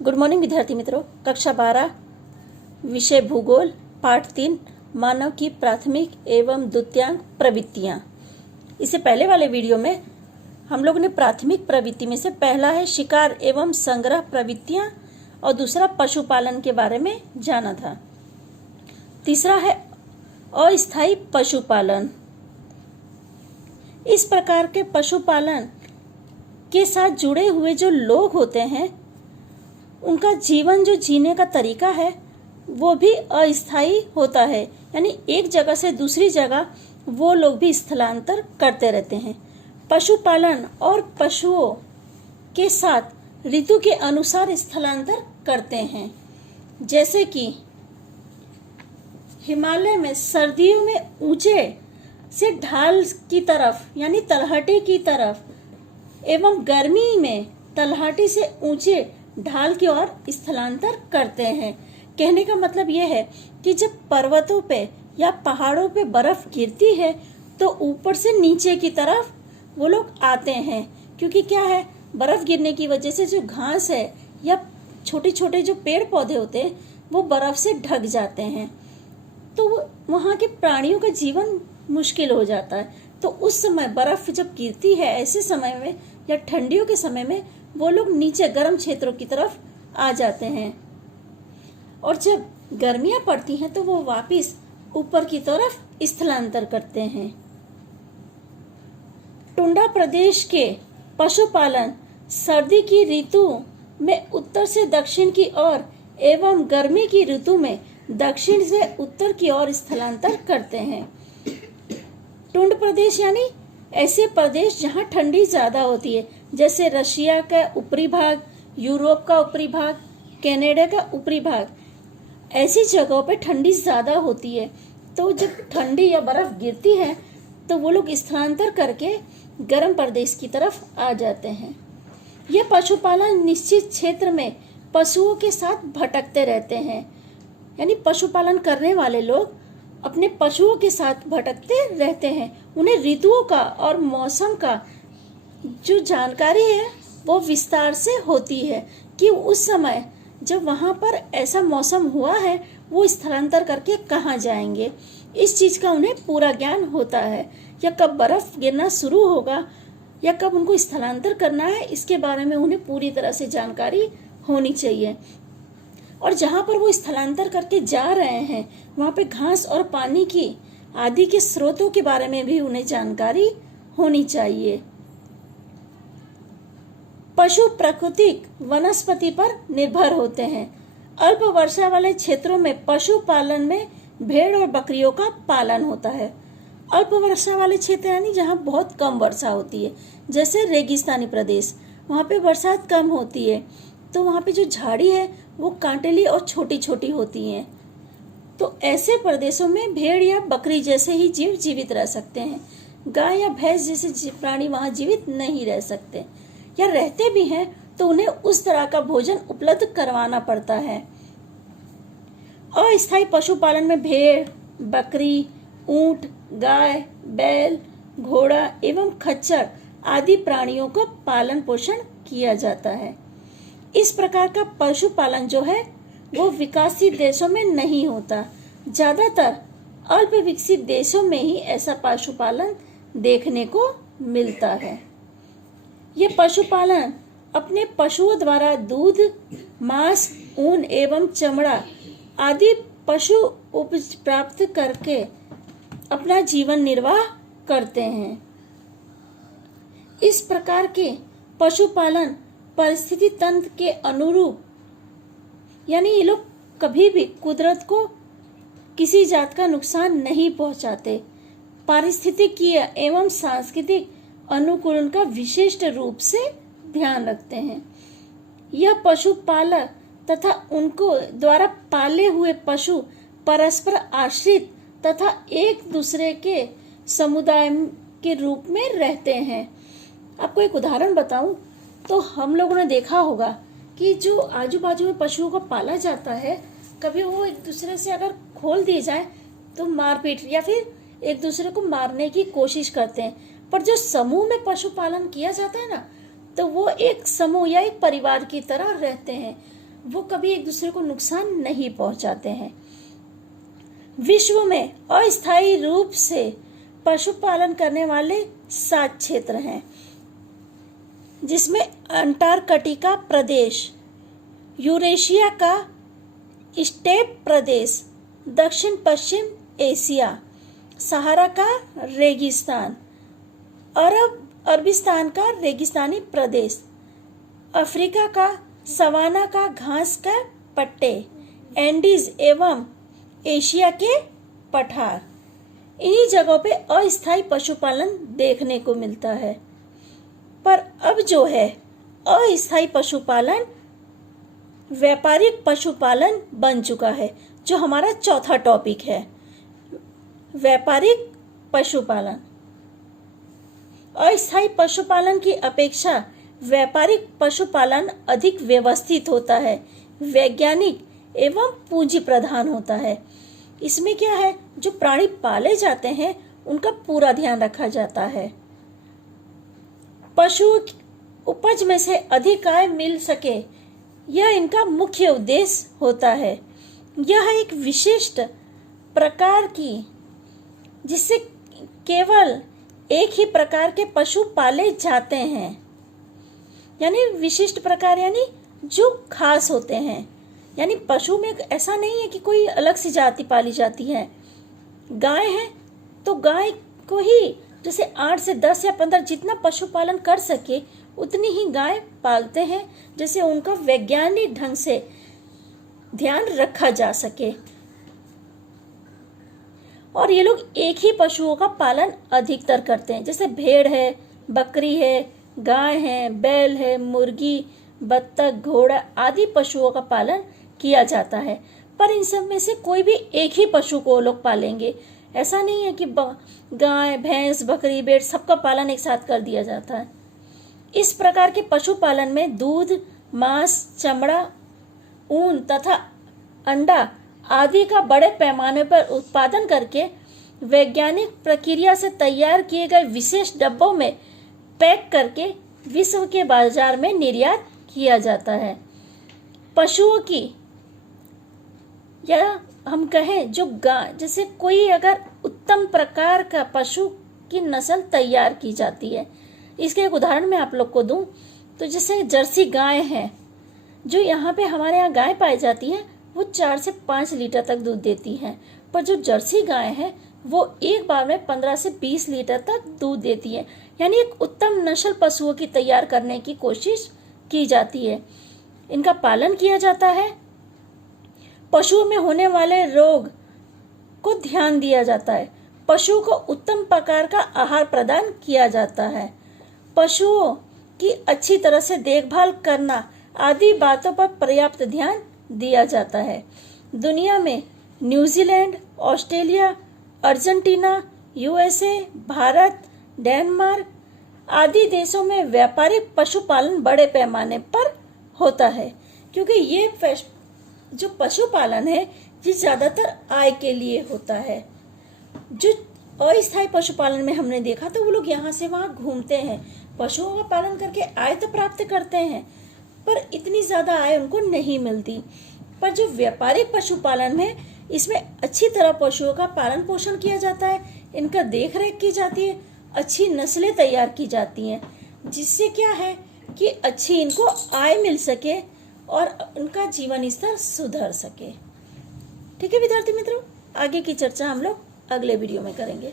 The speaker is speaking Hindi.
गुड मॉर्निंग विद्यार्थी मित्रों। कक्षा 12 विषय भूगोल पाठ 3 मानव की प्राथमिक एवं द्वितीयांक प्रवृत्तियाँ। इससे पहले वाले वीडियो में हम लोगों ने प्राथमिक प्रवृत्ति में से पहला है शिकार एवं संग्रह प्रवृत्तियाँ और दूसरा पशुपालन के बारे में जाना था। तीसरा है अस्थायी पशुपालन। इस प्रकार के पशुपालन के साथ जुड़े हुए जो लोग होते हैं उनका जीवन जो जीने का तरीका है वो भी अस्थायी होता है, यानी एक जगह से दूसरी जगह वो लोग भी स्थलांतर करते रहते हैं। पशुपालन और पशुओं के साथ ऋतु के अनुसार स्थलांतर करते हैं, जैसे कि हिमालय में सर्दियों में ऊंचे से ढाल की तरफ यानी तलहटी की तरफ एवं गर्मी में तलहटी से ऊंचे ढाल की ओर स्थलांतर करते हैं। कहने का मतलब यह है कि जब पर्वतों पे या पहाड़ों पे बर्फ गिरती है तो ऊपर से नीचे की तरफ वो लोग आते हैं, क्योंकि क्या है, बर्फ गिरने की वजह से जो घास है या छोटे छोटे जो पेड़ पौधे होते हैं वो बर्फ से ढक जाते हैं, तो वहाँ के प्राणियों का जीवन मुश्किल हो जाता है। तो उस समय बर्फ जब गिरती है ऐसे समय में या ठंडियों के समय में वो लोग नीचे गर्म क्षेत्रों की तरफ आ जाते हैं, और जब गर्मियां पड़ती हैं तो वो वापस ऊपर की तरफ स्थलांतर करते हैं। टुंडा प्रदेश के पशुपालन सर्दी की ऋतु में उत्तर से दक्षिण की ओर एवं गर्मी की ऋतु में दक्षिण से उत्तर की ओर स्थलांतर करते हैं। टुंड प्रदेश यानी ऐसे प्रदेश जहाँ ठंडी ज्यादा होती है, जैसे रशिया का ऊपरी भाग, यूरोप का ऊपरी भाग, कनाडा का ऊपरी भाग, ऐसी जगहों पे ठंडी ज्यादा होती है। तो जब ठंडी या बर्फ गिरती है तो वो लोग स्थलांतर करके गर्म प्रदेश की तरफ आ जाते हैं। यह पशुपालन निश्चित क्षेत्र में पशुओं के साथ भटकते रहते हैं, यानी पशुपालन करने वाले लोग अपने पशुओं के साथ भटकते रहते हैं। उन्हें ऋतुओं का और मौसम का जो जानकारी है वो विस्तार से होती है कि उस समय जब वहाँ पर ऐसा मौसम हुआ है वो स्थलांतर करके कहाँ जाएंगे, इस चीज़ का उन्हें पूरा ज्ञान होता है। या कब बर्फ गिरना शुरू होगा या कब उनको स्थलांतर करना है, इसके बारे में उन्हें पूरी तरह से जानकारी होनी चाहिए। और जहाँ पर वो स्थलांतर करके जा रहे हैं वहाँ पे घास और पानी की आदि के स्रोतों के बारे में भी उन्हें जानकारी होनी चाहिए। पशु प्राकृतिक वनस्पति पर निर्भर होते हैं। अल्प वर्षा वाले क्षेत्रों में पशुपालन में भेड़ और बकरियों का पालन होता है। अल्प वर्षा वाले क्षेत्र यानी जहाँ बहुत कम वर्षा होती है, जैसे रेगिस्तानी प्रदेश, वहाँ पे बरसात कम होती है, तो वहाँ पे जो झाड़ी है वो कांटेली और छोटी छोटी होती हैं। तो ऐसे प्रदेशों में भेड़ या बकरी जैसे ही जीव जीवित रह सकते हैं। गाय या भैंस जैसे प्राणी वहाँ जीवित नहीं रह सकते, या रहते भी हैं तो उन्हें उस तरह का भोजन उपलब्ध करवाना पड़ता है। अस्थायी पशुपालन में भेड़, बकरी, ऊंट, गाय, बैल, घोड़ा एवं खच्चर आदि प्राणियों का पालन पोषण किया जाता है। इस प्रकार का पशुपालन जो है वो विकसित देशों में नहीं होता। ज्यादातर अल्प विकसित देशों में ही ऐसा पशुपालन देखने को मिलता है। यह पशुपालन अपने पशुओं द्वारा दूध, मांस, ऊन एवं चमड़ा आदि पशु उपज प्राप्त करके अपना जीवन निर्वाह करते हैं। इस प्रकार के पशुपालन परिस्थिति तंत्र के अनुरूप, यानी ये लोग कभी भी कुदरत को किसी जात का नुकसान नहीं पहुंचाते। पारिस्थितिकीय एवं सांस्कृतिक अनुकूलन का विशिष्ट रूप से ध्यान रखते हैं। यह पशुपालक तथा उनको द्वारा पाले हुए पशु परस्पर आश्रित तथा एक दूसरे के समुदाय के रूप में रहते हैं। आपको एक उदाहरण बताऊं तो हम लोगों ने देखा होगा कि जो आजू बाजू में पशुओं को पाला जाता है, कभी वो एक दूसरे से अगर खोल दिए जाए तो मारपीट या फिर एक दूसरे को मारने की कोशिश करते हैं। पर जो समूह में पशुपालन किया जाता है ना, तो वो एक समूह या एक परिवार की तरह रहते हैं। वो कभी एक दूसरे को नुकसान नहीं पहुंचाते हैं। विश्व में अस्थायी रूप से पशुपालन करने वाले 7 क्षेत्र हैं, जिसमें अंटार्कटिका प्रदेश, यूरेशिया का स्टेप प्रदेश, दक्षिण पश्चिम एशिया, सहारा का रेगिस्तान, अरबिस्तान का रेगिस्तानी प्रदेश, अफ्रीका का सवाना का घास का पट्टे, एंडीज एवं एशिया के पठार, इन्हीं जगहों पे अस्थायी पशुपालन देखने को मिलता है। पर अब जो है अस्थायी पशुपालन व्यापारिक पशुपालन बन चुका है, जो हमारा चौथा टॉपिक है, व्यापारिक पशुपालन। अस्थायी पशुपालन की अपेक्षा व्यापारिक पशुपालन अधिक व्यवस्थित होता है, वैज्ञानिक एवं पूंजी प्रधान होता है। इसमें क्या है, जो प्राणी पाले जाते हैं उनका पूरा ध्यान रखा जाता है। पशु उपज में से अधिक आय मिल सके, यह इनका मुख्य उद्देश्य होता है। यह एक विशिष्ट प्रकार की, जिससे केवल एक ही प्रकार के पशु पाले जाते हैं, यानी विशिष्ट प्रकार यानी जो खास होते हैं। यानी पशु में ऐसा नहीं है कि कोई अलग सी जाति पाली जाती है। गाय है तो गाय को ही जैसे 8 से 10 या 15 जितना पशुपालन कर सके उतनी ही गाय पालते हैं, जैसे उनका वैज्ञानिक ढंग से ध्यान रखा जा सके। और ये लोग एक ही पशुओं का पालन अधिकतर करते हैं, जैसे भेड़ है, बकरी है, गाय है, बैल है, मुर्गी, बत्तख, घोड़ा आदि पशुओं का पालन किया जाता है। पर इन सब में से कोई भी एक ही पशु को लोग पालेंगे, ऐसा नहीं है कि गाय, भैंस, बकरी, भेड़ सबका पालन एक साथ कर दिया जाता है। इस प्रकार के पशुपालन में दूध, मांस, चमड़ा, ऊन तथा अंडा आदि का बड़े पैमाने पर उत्पादन करके वैज्ञानिक प्रक्रिया से तैयार किए गए विशेष डब्बों में पैक करके विश्व के बाजार में निर्यात किया जाता है। पशुओं की, या हम कहें जो जैसे कोई अगर उत्तम प्रकार का पशु की नस्ल तैयार की जाती है, इसके एक उदाहरण मैं आप लोग को दूं तो जैसे जर्सी गाय है, जो यहाँ पे हमारे यहाँ गाय पाई जाती है वो 4 से 5 लीटर तक दूध देती है। पर जो जर्सी गाय है वो एक बार में 15 से 20 लीटर तक दूध देती है। यानी एक उत्तम नस्ल पशुओं की तैयार करने की कोशिश की जाती है। इनका पालन किया जाता है। पशुओं में होने वाले रोग को ध्यान दिया जाता है। पशुओं को उत्तम प्रकार का आहार प्रदान किया जाता है। पशुओं की अच्छी तरह से देखभाल करना आदि बातों पर पर्याप्त ध्यान दिया जाता है। दुनिया में New Zealand, Australia, Argentina, USA, Bharat, Denmark आदि देशों में व्यापारिक पशुपालन बड़े पैमाने पर होता है, क्योंकि ये जो पशुपालन है ये ज्यादातर आय के लिए होता है। जो अस्थायी पशुपालन में हमने देखा तो वो लोग यहाँ से वहाँ घूमते हैं, पशुओं का पालन करके आय तो प्राप्त करते हैं, पर इतनी ज्यादा आय उनको नहीं मिलती। पर जो व्यापारिक पशुपालन में, इसमें अच्छी तरह पशुओं का पालन पोषण किया जाता है, इनका देख रेख की जाती है, अच्छी नस्लें तैयार की जाती हैं, जिससे क्या है कि अच्छी इनको आय मिल सके और उनका जीवन स्तर सुधर सके। ठीक है विद्यार्थी मित्रों, आगे की चर्चा हम लोग अगले वीडियो में करेंगे।